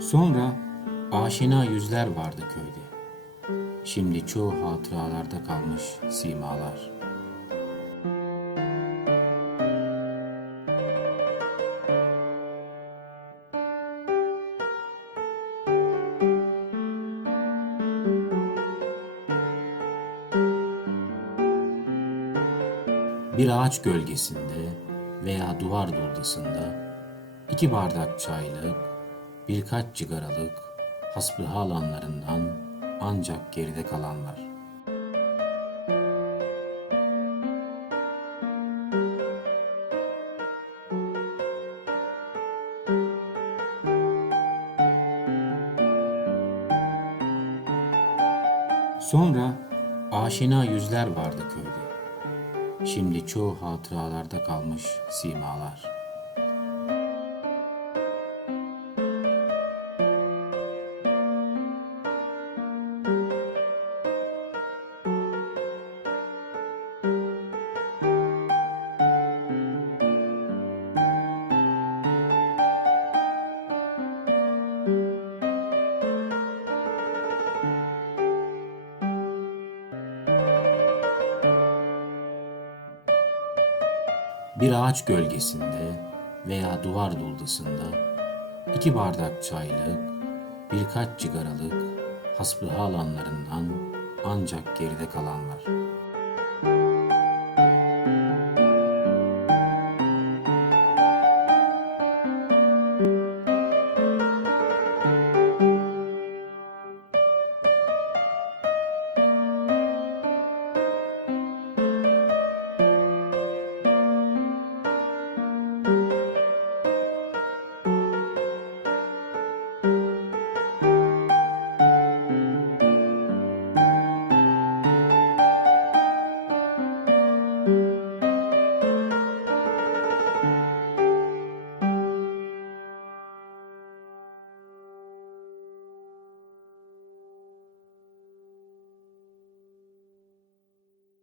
Sonra aşina yüzler vardı köyde. Şimdi çoğu hatıralarda kalmış simalar. Bir ağaç gölgesinde veya duvar duldasında iki bardak çaylık, birkaç cigaralık hasbihal anlarından ancak geride kalanlar. Sonra aşina yüzler vardı köyde. Şimdi çoğu hatıralarda kalmış simalar. Bir ağaç gölgesinde veya duvar duldasında iki bardak çaylık, birkaç cigaralık hasbihal anlarından ancak geride kalanlar.